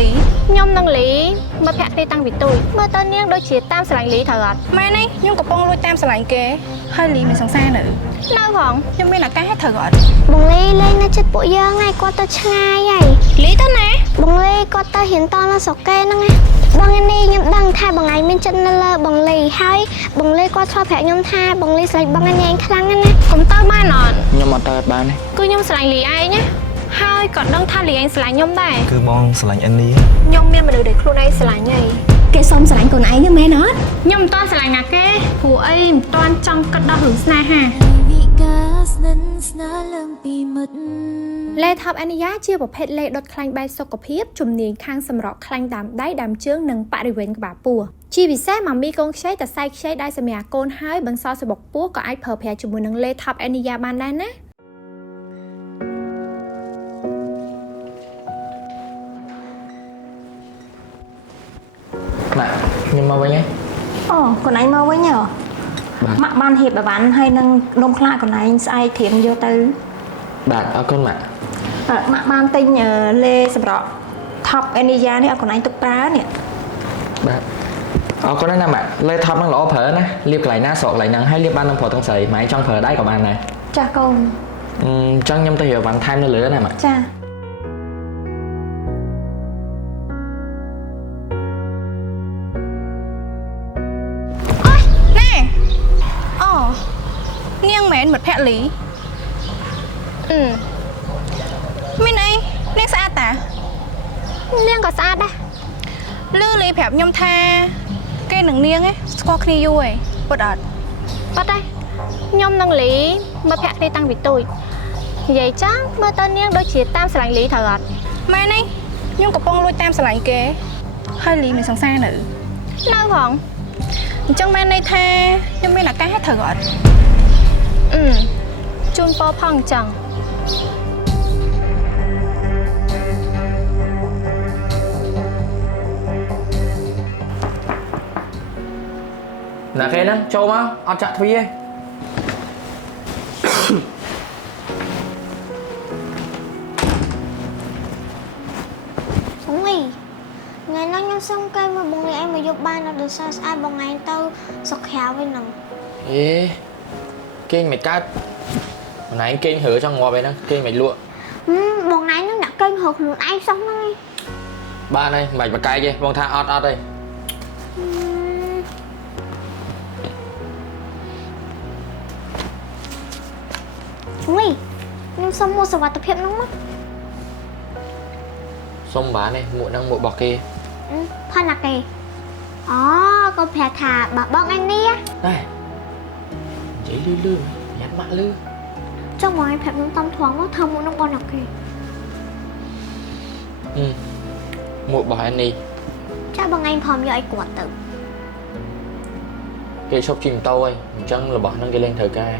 lý ខ្ញុំ នឹង លី មើល ភក្តិ តាំង ពី ទូច មើល ទៅ នាង ដូច ជា តាម ស្រឡាញ់ លី ត្រូវ អត់ ម៉ែ នេះ ខ្ញុំ កំពុង លួច តាម ស្រឡាញ់ គេ ហើយ លី មាន សង្សារ នៅ នៅ ផង ខ្ញុំ មាន ឱកាស ឲ្យ ត្រូវ អត់ បងលី លេង នៅ ចិត្ត ពួក យើង ហើយ គាត់ ទៅ ឆ្ងាយ ហើយ លី ទៅ ណា បងលី គាត់ ទៅ រៀន ត នៅ ស្រុក គេ ហ្នឹង ណា បងឯនេះ ខ្ញុំ ដឹង ថា បងឯង មាន ចិត្ត នៅ លើ បងលី ហើយ បងលី គាត់ ធ្លាប់ ប្រាប់ ខ្ញុំ ថា បងលី ស្រឡាញ់ បងឯង ខ្លាំង ណាស់ ណា កុំ ទៅ បាន អត់ ខ្ញុំ អត់ ទៅ បាន ទេ គឺ ខ្ញុំ ស្រឡាញ់ លី ឯង ណា ហើយ ក៏ ដឹង ថា លី ឯង ស្រឡាញ់ ខ្ញុំ ដែរ គឺ បង ស្រឡាញ់ Annie ខ្ញុំ មាន មនុស្ស ដែល ខ្លួនឯង ស្រឡាញ់ ហើយ គេសុំស្រឡាញ់ ខ្លួនឯង ទេ មែន អត់ ខ្ញុំ មិន ទាន់ ស្រឡាញ់ ណា គេ ព្រោះ អី មិន ទាន់ ចង់ គិត ដល់ រឿង ស្នេហា លេថប់អេនីយ៉ាជាប្រភេទលេដុតខ្លាញ់បែបសុខភាពជំនាញខាងសម្រក់ខ្លាញ់ដើមដៃដើមជើងនិងបរិវេណក្បាលពោះជាពិសេសម៉ាមីកូនខ្ចីតសៃខ្ចីដែលសម្រាប់កូនហើយបន្សល់សំបុកពោះក៏អាចប្រើប្រាស់ជាមួយនឹងលេថប់អេនីយ៉ាបានដែរណាម៉ាក់ខ្ញុំមកវិញហ៎ អូកូនឯងមកវិញហ៎ម៉ាក់បានហៀបអីវ៉ាន់ហើយនឹងនំខ្លាកូនឯងស្អែកត្រៀមយកទៅ បាទអរគុណម៉ាក់ ម៉ាក់បានទិញលេសម្រាប់ Top Enia នេះឲ្យកូនឯងទុកប្រើនេះ បាទអរគុណណាស់ម៉ាក់លេថប់នឹងល្អប្រើណាលាបកន្លែងណាស្រកកន្លែងហ្នឹងហើយលាបបាននឹងប្រទាំងស្រីម៉ែចង់ប្រើដែរក៏បានដែរ ចាស់កូន ចង់ខ្ញុំទៅរៀបវ៉ាន់ថែមនៅលើណាម៉ាក់ ចា ណែ អូ នាង មែន មិត្តភក្តិ លី មាន អី នាង ស្អាត តា នាង ក៏ ស្អាត ដែរ លឺ លី ប្រាប់ ខ្ញុំ ថា គេ នឹង នាង ស្គាល់ គ្នា យូរ ហើយ ពិត អត់ ប៉ះ ដែរ ខ្ញុំ នឹង លី មើល ភក្តិ តាំង ពី ទូច និយាយ ចឹង មើល ទៅ នាង ដូច ជា តាម ស្រឡាញ់ លី ត្រូវ អត់ ម៉ែ នេះ ខ្ញុំ កំពុង លួច តាម ស្រឡាញ់ គេ ហើយ លី មាន សង្សារ នៅ នៅ ផង អញ្ចឹង មែន ន័យ ថា ខ្ញុំ មាន ឱកាស ឲ្យ ត្រូវ អត់ ជូន ពរ ផង អញ្ចឹង ណាគេហ្នឹងចូលមកអត់ចាក់ទ្វារទេ បងលីថ្ងៃហ្នឹងខ្ញុំសុំគេមកបងលីឯងមកយកបានដល់ដោយសារស្អាតបងឯងទៅស្រុកក្រៅវិញហ្នឹង អេគេងមិនកើតម្នាក់គេងហើចង់ងាប់ឯហ្នឹងគេងមិនលក់ បងឯងនឹងដាក់គេងរកខ្លួនឯងសោះហ្នឹងឯង បានហើយមិនបាច់បកកាយទេបងថាអត់ទេ បងលីខ្ញុំសុំមកសុវត្ថិភាពហ្នឹងមក សុំបានទេមួកហ្នឹងមួករបស់គេ ផលណាគេអូកូនប្រាប់ថាបើបងឯងនេះ ដែរនិយាយលឺញ៉ាំម៉ាក់លឺ ចង់មកឲ្យប្រាប់ខ្ញុំតំធំមកធ្វើមុខនឹងបងណាគេ មួករបស់អានេះ ចាបងឯងព្រមយកឲ្យគាត់ទៅ គេឈប់ជិះម៉ូតូហើយអញ្ចឹងរបស់ហ្នឹងគេលេងត្រូវការ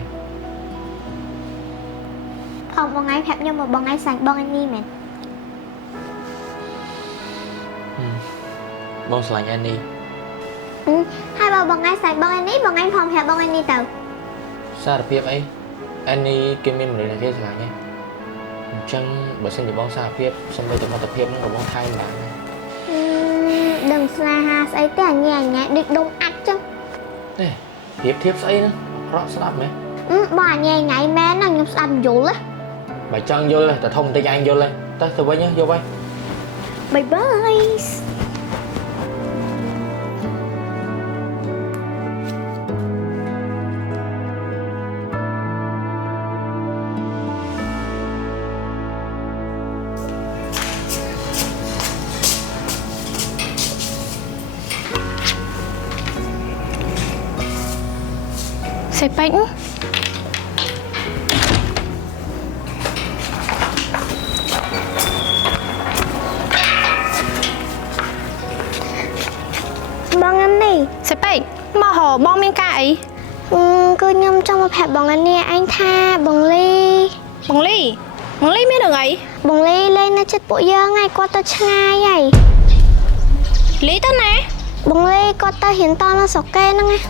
ផងបងឯងប្រាប់ខ្ញុំមកបងឯងសាញ់បងឯងនេះមែន បងឆ្លាញ់អានេះ ហើយបើបងឯងសាញ់បងឯងនេះបងឯងព្រមប្រាប់បងឯងនេះទៅ សារភាពអីអានេះគេមានមនុស្សដែលគេឆ្លាញ់ទេអញ្ចឹងបើសិនជាបងសារភាពសំបីតែមិត្តភាពហ្នឹងក៏បងថែមបានដែរ ដឹងស្នេហាស្អីទេអញញ៉ែដូចដុំអាច់ចឹង នេះប្រៀបធៀបស្អីហ្នឹងរកស្ដាប់មែន បើអញញ៉ែមែនណាខ្ញុំស្ដាប់យល់ បើចង់យល់តែធំតិចឯងយល់ទេទៅវិញយកវិញ Bye bye សេពេញ បងឯនេះ សេពេញ មក ហៅ បង មាន ការ អី គឺខ្ញុំចង់មកប្រាប់បងឯនេះឯងថាបងលី បងលី មាន រឿង អី បងលីលេងនៅចិត្តពួកយើងហើយគាត់ទៅឆ្ងាយហើយ លី ទៅ ណា បងលីគាត់ទៅរៀនតនៅស្រុកគេហ្នឹងណា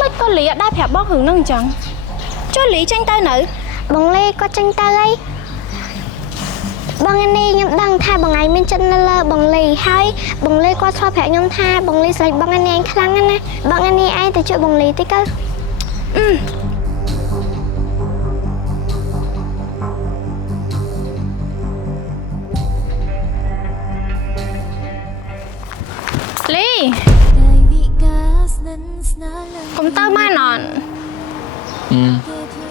មិនក៏លីអត់ដែរប្រាប់បងរឿងហ្នឹងអញ្ចឹងចុះលីចេញទៅនៅ បងលីគាត់ចេញទៅហើយ បងឯនេះខ្ញុំដឹងថាបងឯងមានចិត្តនៅលើបងលីហើយបងលីគាត់ឆ្លោះប្រាប់ខ្ញុំថាបងលីស្រឡាញ់បងឯនេះខ្លាំងណាស់បងឯនេះឯងទៅជួយបងលីតិចទៅលីកុំទៅបានអត់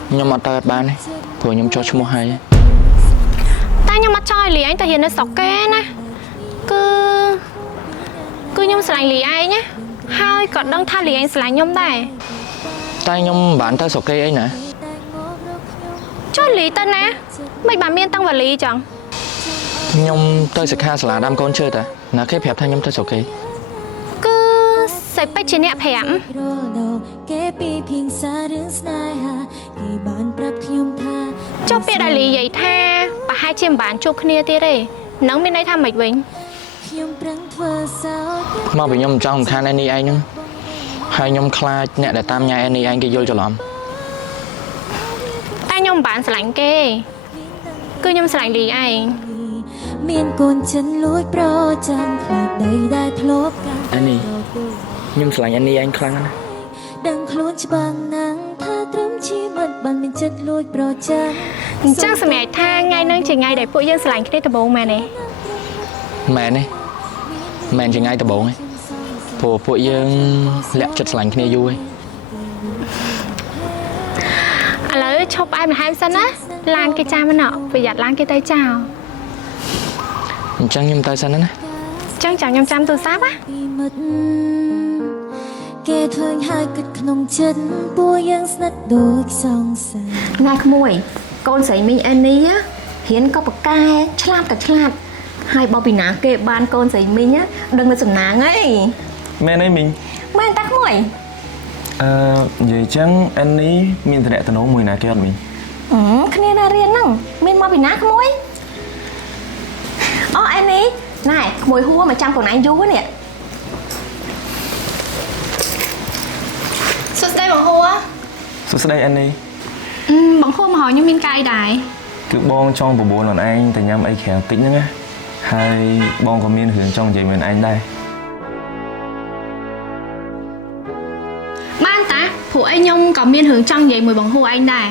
ខ្ញុំអត់ទៅអត់បានទេព្រោះខ្ញុំចោះឈ្មោះហើយ តែខ្ញុំអត់ចង់ឲ្យលីឯងទៅរៀននៅស្រុកគេណាគឺខ្ញុំស្រឡាញ់លីឯងណាហើយក៏ដឹងថាលីឯងស្រឡាញ់ខ្ញុំដែរ តែខ្ញុំមិនបានទៅស្រុកគេអីណា ចុះលីទៅណាមិនបានមានតាំងវ៉ាលីចឹង ខ្ញុំទៅសិក្ខាសាលាដាំកូនឈើតាណាគេប្រាប់ថាខ្ញុំទៅស្រុកគេ គឺសេចពេជ្រជាអ្នកប្រាប់ គេពីភាសារឿងស្នេហាគេបានប្រាប់ខ្ញុំថា ចុះពេលដែលលីនិយាយថាប្រហែលជាមិនបានជួបគ្នាទៀតទេនឹងមានន័យថាម៉េចវិញ ខ្ញុំប្រឹងធ្វើសោក មកពីខ្ញុំចង់រំខានឯនេះឯងហ្នឹងហើយខ្ញុំខ្លាចអ្នកដែលតាមញ៉ាឯនេះឯងគេយល់ច្រឡំ តែខ្ញុំមិនបានស្រឡាញ់គេគឺខ្ញុំស្រឡាញ់លីឯង មានកូនចិនលួចប្រចាំខ្លាចដីដែលធ្លាប់កាន់ ឯនេះខ្ញុំស្រឡាញ់ឯនេះឯងខ្លាំងណាស់ ដឹងខ្លួនច្បាស់ណាស់ថាត្រឹមជាមិត្តបានមានចិត្តលួចប្រចាំ អញ្ចឹងសម្រាប់ថាថ្ងៃហ្នឹងជាថ្ងៃដែលពួកយើងស្រឡាញ់គ្នាដំបូងមែនទេ មែនទេមែនជាថ្ងៃដំបូងទេព្រោះពួកយើងលាក់ចិត្តស្រឡាញ់គ្នាយូរហើយ ឥឡូវឈប់ផ្អែមល្ហែមសិនណាឡានគេចាំមិនអត់ប្រយ័ត្នឡានគេទៅចោល អញ្ចឹងខ្ញុំទៅសិនណា អញ្ចឹងចាំខ្ញុំចាំទូរស័ព្ទណា ពីមិត្តគេឃើញហើយគិតក្នុងចិត្តពួកយើងស្និទ្ធដូចសងសា ណែក្មួយកូនស្រីមីងអេនីរៀនក៏បកែឆ្លាតក៏ឆ្លាតហើយបោះពីណាគេបានកូនស្រីមីងដឹងនៅសំណាងអី មែនទេមីង មែនតាក្មួយ និយាយចឹងអាននេះមានតំណែងមួយណាគេអត់មីង គ្នាណារៀនហ្នឹងមានមកពីណាក្មួយអូអេនីណែក្មួយហួរមកចាំកូនឯងយូរនេះ សួស្ដីបងហួរ សួស្ដីអាននេះ បងហួរមកហៅខ្ញុំមានកាយដែរ គឺបងចង់បបួលខ្លួនឯងទៅញ៉ាំអីក្រៅតិចហ្នឹងណាហើយបងក៏មានរឿងចង់និយាយមួយឯងដែរ បានតាព្រោះអីខ្ញុំក៏មានរឿងចង់និយាយមួយបងហួរឯងដែរ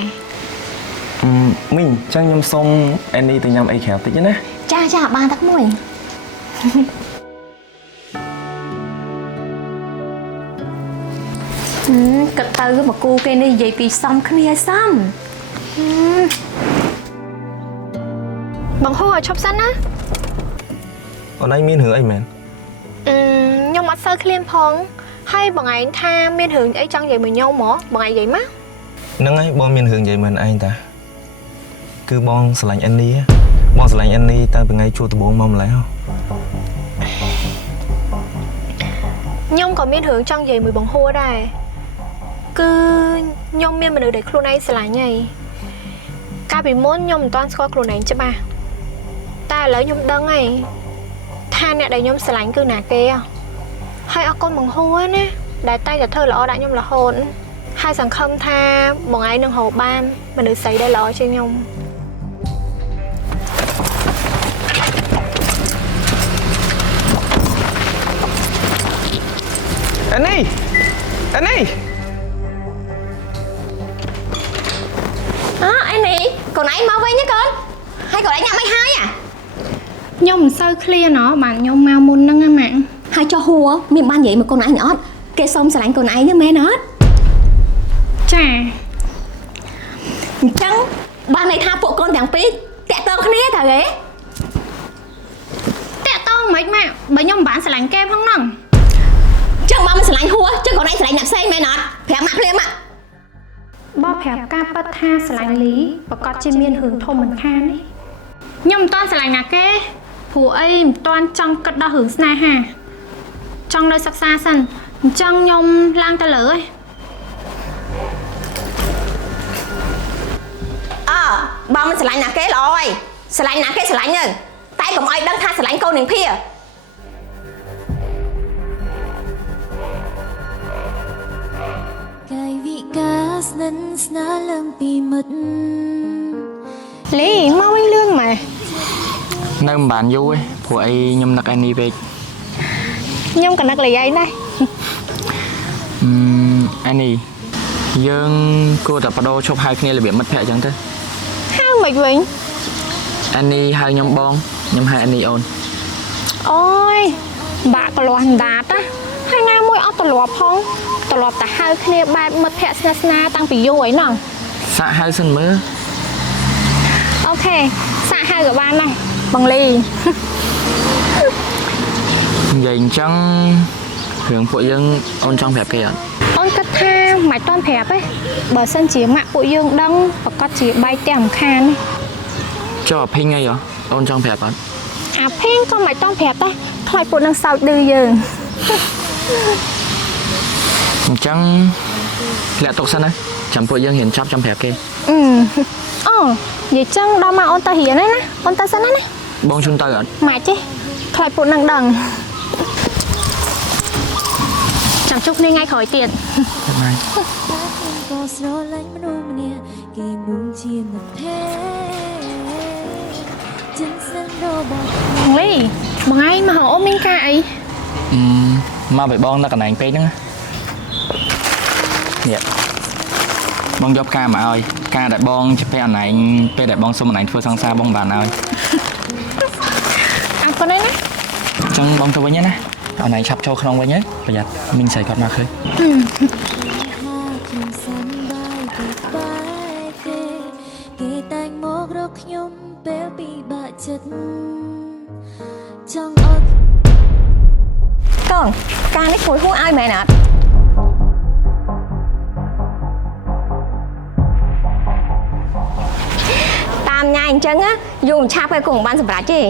មីងចឹងខ្ញុំសុំអាននេះទៅញ៉ាំអីក្រៅតិចណា ចាចាបានតាក្មួយគិតទៅមកគូគេនេះនិយាយពីសំគ្នាឲ្យសំ បងហួរឲ្យឈប់សិនណា អូនឯងមានរឿងអីមែន ខ្ញុំអត់សូវឃ្លានផងហើយបងឯងថាមានរឿងអីចង់និយាយមួយខ្ញុំហ្មងបងឯងនិយាយមក ហ្នឹងហើយបងមានរឿងនិយាយមិនឯងតាគឺបងស្រឡាញ់អាននេះបងស្រឡាញ់អាននេះតាំងពីថ្ងៃជួបដំបូងមកម្ល៉េះ ខ្ញុំក៏មានរឿងចង់និយាយមួយបងហួរដែរគឺខ្ញុំមានមនុស្សដែលខ្លួនឯងស្រឡាញ់ហើយកាលពីមុនខ្ញុំមិនទាន់ស្គាល់ខ្លួនឯងច្បាស់តែឥឡូវខ្ញុំដឹងហើយថាអ្នកដែលខ្ញុំស្រឡាញ់គឺណាគេហើយអរគុណបងហួរណាដែលតែងតែធ្វើល្អដាក់ខ្ញុំរហូតហើយសង្ឃឹមថាបងឯងនឹងរកបានមនុស្សស្រីដែលល្អជាងខ្ញុំ អាននេះអាននេះ អអេនីកូនឯងមកវិញណាកូនហើយកូនឯងញ៉ាំអីហើយ ខ្ញុំមិនសូវឃ្លានហ៎បាទខ្ញុំមកមុនហ្នឹងណាម៉ាក់ ហើយចុះហួរមានបាននិយាយមកកូនឯងអត់គេសុំស្រឡាញ់កូនឯងទេមែនអត់ ចា អញ្ចឹងបានន័យថាពួកកូនទាំងពីរតាក់ទងគ្នាត្រូវទេ តាក់តងមិនម៉ាក់បើខ្ញុំមិនបានស្រឡាញ់គេផងហ្នឹង ចឹងបើមិនស្រឡាញ់ហួរចឹងកូនឯងស្រឡាញ់អ្នកផ្សេងមែនអត់ប្រាប់ម៉ាក់ភ្លាម បើប្រាប់ការប៉ັດថាស្រឡាញ់លីប្រកាសជាមានរឿងធំមិនខានទេខ្ញុំមិនទាន់ស្រឡាញ់ណាគេព្រោះអីមិនទាន់ចង់គិតដល់រឿងស្នេហាចង់នៅសិក្សាសិនអញ្ចឹងខ្ញុំឡើងទៅលើឯង បើមិនស្រឡាញ់ណាគេល្អហើយស្រឡាញ់ណាគេស្រឡាញ់ទៅតែកុំឲ្យដឹងថាស្រឡាញ់កូននាងភា កាយវិការស្និទ្ធស្នាលឡើងពីមិត្ត លីមកវិញលឿនម៉ែ នៅមិនបានយូរទេព្រោះអីខ្ញុំនឹកអានេះពេក ខ្ញុំក៏នឹកលីឯងដែរ អានេះយើងគួរតែបដូរឈប់ហៅគ្នារបៀបមិត្តភក្តិអញ្ចឹងទៅ ហៅមិនវិញ អានេះហៅខ្ញុំបងខ្ញុំហៅអានេះអូន អូយបាក់កលាស់ដាតណាហើយណាមួយអត់ទ្រលាប់ផងទ្រលាប់តែហៅគ្នាបែបមិត្តភក្តិស្និទ្ធស្នាលតាំងពីយូរអីណោះ សាក់ហៅសិនមើល អូខេសាក់ហៅក៏បានដែរបងលី និយាយអញ្ចឹងរឿងពួកយើងអូនចង់ប្រាប់គេអត់ អូនគិតថាមិនតាន់ប្រាប់ទេបើសិនជាម៉ាក់ពួកយើងដឹងប្រកាសជាបែកផ្ទះរំខានទេ ចុះអាភីងអីហ៎អូនចង់ប្រាប់អត់ អាភេងក៏មិនតាន់ប្រាប់ដែរខ្លាចពួកនឹងសោកឌឺយើង អញ្ចឹងលាក់ទុកសិនណាចាំពួកយើងរៀនចប់ចាំប្រាប់គេ អូនិយាយចឹងដល់មកអូនទៅរៀនហើយណាអូនទៅសិនណា បងជូនទៅអត់ ម៉ាច់ទេខ្លាចពួកនឹងដឹងចាំជួបគ្នាថ្ងៃក្រោយទៀត ម៉ាយ ក៏ស្រឡាញ់មនុស្សម្នាក់គេមួយជាមិត្តភក្តិចឹងសិនដល់បង បងលីបងឯងមកហៅអូនមានការអី មកឲ្យបងនៅកន្លែងពេកហ្នឹងនេះបងយកការមកឲ្យការដែលបងជាពេលអនឡាញពេលដែលបងសុំអនឡាញធ្វើសង្សារបងបានឲ្យ អរគុណណាស់ អញ្ចឹងបងទៅវិញណាអនឡាញឆាប់ចូលក្នុងវិញហ៎ប្រយ័ត្នមីងស្រីគាត់មកឃើញ ខ្ញុំសាន់បាយទៅបាយគេតែងមករកខ្ញុំពេលពិបាកចិត្តចង់អត់ កងការនេះគួរហួសឲ្យមែនអត់តាមញ៉ាអញ្ចឹងយូរឆាប់ហើយគង់បានសម្រាប់ទេ